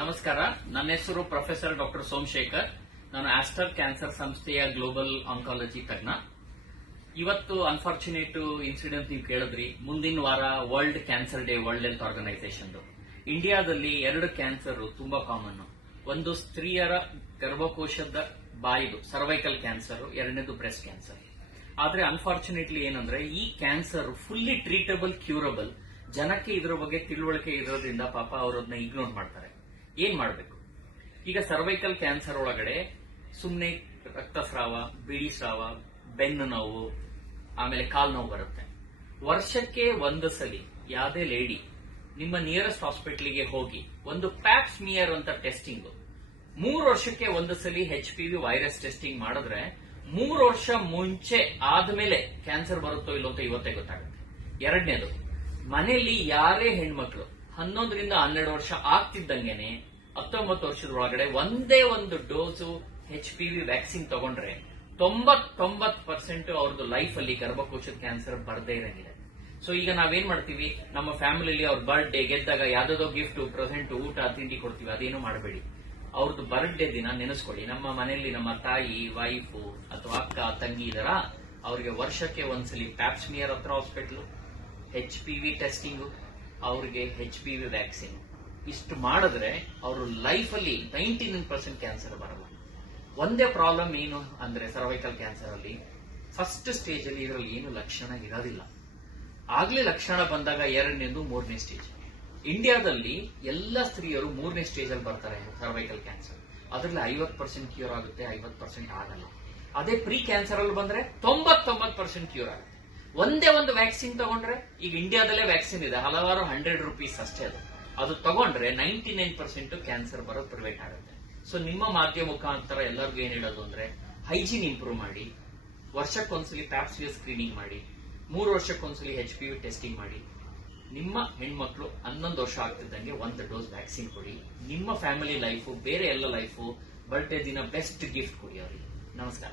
ನಮಸ್ಕಾರ. ನನ್ನ ಹೆಸರು ಪ್ರೊಫೆಸರ್ ಡಾಕ್ಟರ್ ಸೋಮಶೇಖರ್. ನಾನು ಆಸ್ಟರ್ ಕ್ಯಾನ್ಸರ್ ಸಂಸ್ಥೆಯ ಗ್ಲೋಬಲ್ ಆಂಕಾಲಜಿ ತಜ್ಞ. ಇವತ್ತು ಅನ್ಫಾರ್ಚುನೇಟ್ ಇನ್ಸಿಡೆಂಟ್ ನೀವು ಕೇಳಿದ್ರಿ. ಮುಂದಿನ ವಾರ world cancer day, world health organisation. ಇಂಡಿಯಾದಲ್ಲಿ 2 ಕ್ಯಾನ್ಸರ್ ತುಂಬಾ ಕಾಮನ್. ಒಂದು ಸ್ತ್ರೀಯರ ಗರ್ಭಕೋಶದ ಬಾಯಿದು ಸರ್ವೈಕಲ್ ಕ್ಯಾನ್ಸರ್, ಎರಡನೇದು ಬ್ರೆಸ್ಟ್ ಕ್ಯಾನ್ಸರ್. ಆದ್ರೆ ಅನ್ಫಾರ್ಚುನೇಟ್ಲಿ ಏನಂದ್ರೆ ಈ ಕ್ಯಾನ್ಸರ್ ಫುಲ್ಲಿ ಟ್ರೀಟಬಲ್, ಕ್ಯೂರಬಲ್. ಜನಕ್ಕೆ ಇದರ ಬಗ್ಗೆ ತಿಳುವಳಿಕೆ ಇರೋದ್ರಿಂದ ಪಾಪ ಅವರನ್ನ ಇಗ್ನೋರ್ ಮಾಡ್ತಾರೆ. ಏನ್ ಮಾಡಬೇಕು? ಈಗ ಸರ್ವೈಕಲ್ ಕ್ಯಾನ್ಸರ್ ಒಳಗಡೆ ಸುಮ್ನೆ ರಕ್ತಸ್ರಾವ, ಬಿಳಿ ಸ್ರಾವ, ಬೆನ್ನು ನೋವು, ಆಮೇಲೆ ಕಾಲ್ ನೋವು ಬರುತ್ತೆ. ವರ್ಷಕ್ಕೆ ಒಂದು ಸಲಿ ಯಾವುದೇ ಲೇಡಿ ನಿಮ್ಮ ನಿಯರೆಸ್ಟ್ ಹಾಸ್ಪಿಟಲ್ಗೆ ಹೋಗಿ ಒಂದು ಪ್ಯಾಪ್ ಸ್ಮಿಯರ್ ಅಂತ ಟೆಸ್ಟಿಂಗ್ 3 ವರ್ಷಕ್ಕೆ ಒಂದು ಸಲಿ HPV ವೈರಸ್ ಟೆಸ್ಟಿಂಗ್ ಮಾಡಿದ್ರೆ 3 ವರ್ಷ ಮುಂಚೆ ಆದ್ಮೇಲೆ ಕ್ಯಾನ್ಸರ್ ಬರುತ್ತೋ ಇಲ್ಲೋ ಅಂತ ಇವತ್ತೇ ಗೊತ್ತಾಗುತ್ತೆ. ಎರಡನೇದು, ಮನೆಯಲ್ಲಿ ಯಾರೇ ಹೆಣ್ಮಕ್ಳು 11 ರಿಂದ 12 ವರ್ಷ ಆಗ್ತಿದ್ದಂಗೆನೆ 19 ವರ್ಷದ ಒಳಗಡೆ ಒಂದೇ ಒಂದು ಡೋಸು HPV ವ್ಯಾಕ್ಸಿನ್ ತಗೊಂಡ್ರೆ 99% ಅವ್ರದ್ದು ಲೈಫ್ ಅಲ್ಲಿ ಗರ್ಭಕೋಶದ ಕ್ಯಾನ್ಸರ್ ಬರದೇ ಇರಂಗಿದೆ. ಸೊ ಈಗ ನಾವೇನ್ ಮಾಡ್ತೀವಿ, ನಮ್ಮ ಫ್ಯಾಮಿಲಿಯಲ್ಲಿ ಅವ್ರ ಬರ್ಡೇ ಗೆದ್ದಾಗ ಯಾವ್ದೋ ಗಿಫ್ಟ್, ಪ್ರೆಸೆಂಟ್, ಊಟ, ತಿಂಡಿ ಕೊಡ್ತೀವಿ. ಅದೇನು ಮಾಡಬೇಡಿ. ಅವ್ರದ್ದು ಬರ್ಡೇ ದಿನ ನೆನೆಸ್ಕೊಳ್ಳಿ. ನಮ್ಮ ಮನೆಯಲ್ಲಿ ನಮ್ಮ ತಾಯಿ, ವೈಫು ಅಥವಾ ಅಕ್ಕ, ತಂಗಿ ಇದರ, ಅವ್ರಿಗೆ ವರ್ಷಕ್ಕೆ ಒಂದ್ಸಲಿ ಪ್ಯಾಪ್ ಸ್ಮಿಯರ್ ಹತ್ರ ಹಾಸ್ಪಿಟಲ್, HPV ಟೆಸ್ಟಿಂಗ್, ಅವ್ರಿಗೆ HPV ವ್ಯಾಕ್ಸಿನ್. ಇಷ್ಟು ಮಾಡಿದ್ರೆ ಅವರು ಲೈಫ್ ಅಲ್ಲಿ 99% ಕ್ಯಾನ್ಸರ್ ಬರಲ್ಲ. ಒಂದೇ ಪ್ರಾಬ್ಲಮ್ ಏನು ಅಂದ್ರೆ ಸರ್ವೈಕಲ್ ಕ್ಯಾನ್ಸರ್ ಅಲ್ಲಿ ಫಸ್ಟ್ ಸ್ಟೇಜ್ ಅಲ್ಲಿ ಇದರಲ್ಲಿ ಏನು ಲಕ್ಷಣ ಇರೋದಿಲ್ಲ. ಆಗ್ಲೇ ಲಕ್ಷಣ ಬಂದಾಗ 2ನೇದು 3ನೇ ಸ್ಟೇಜ್. ಇಂಡಿಯಾದಲ್ಲಿ ಎಲ್ಲ ಸ್ತ್ರೀಯರು 3ನೇ ಸ್ಟೇಜ್ ಅಲ್ಲಿ ಬರ್ತಾರೆ ಸರ್ವೈಕಲ್ ಕ್ಯಾನ್ಸರ್. ಅದರಲ್ಲಿ 50% ಕ್ಯೂರ್ ಆಗುತ್ತೆ, 50% ಆಗಲ್ಲ. ಅದೇ ಪ್ರೀ ಕ್ಯಾನ್ಸರ್ ಅಲ್ಲಿ ಬಂದ್ರೆ 99% ಕ್ಯೂರ್ ಆಗುತ್ತೆ. ಒಂದೇ ಒಂದು ವ್ಯಾಕ್ಸಿನ್ ತಗೊಂಡ್ರೆ, ಈಗ ಇಂಡಿಯಾದಲ್ಲೇ ವ್ಯಾಕ್ಸಿನ್ ಇದೆ, ಹಲವಾರು ₹100 ಅಷ್ಟೇ. ಅದು ತಗೊಂಡ್ರೆ 99% ಕ್ಯಾನ್ಸರ್ ಬರೋದು ಪ್ರಿವೆಂಟ್ ಆಗುತ್ತೆ. ಸೊ ನಿಮ್ಮ ಮಾಧ್ಯಮ ಮುಖಾಂತರ ಎಲ್ಲರಿಗೂ ಏನ್ ಹೇಳೋದು ಅಂದ್ರೆ, ಹೈಜೀನ್ ಇಂಪ್ರೂವ್ ಮಾಡಿ, ವರ್ಷಕ್ಕೊಂದ್ಸಲಿ ಪ್ಯಾಪ್ ಸ್ಮಿಯರ್ ಸ್ಕ್ರೀನಿಂಗ್ ಮಾಡಿ, 3 ವರ್ಷಕ್ಕೊಂದ್ಸಲಿ HPV ಟೆಸ್ಟಿಂಗ್ ಮಾಡಿ. ನಿಮ್ಮ ಹೆಣ್ಮಕ್ಳು 11 ವರ್ಷ ಆಗ್ತಿದ್ದಂಗೆ 1 ಡೋಸ್ ವ್ಯಾಕ್ಸಿನ್ ಕೊಡಿ. ನಿಮ್ಮ ಫ್ಯಾಮಿಲಿ ಲೈಫು, ಬೇರೆ ಎಲ್ಲ ಲೈಫು, ಬರ್ಡೇ ದಿನ ಬೆಸ್ಟ್ ಗಿಫ್ಟ್ ಕೊಡಿ ಅವರಿಗೆ. ನಮಸ್ಕಾರ.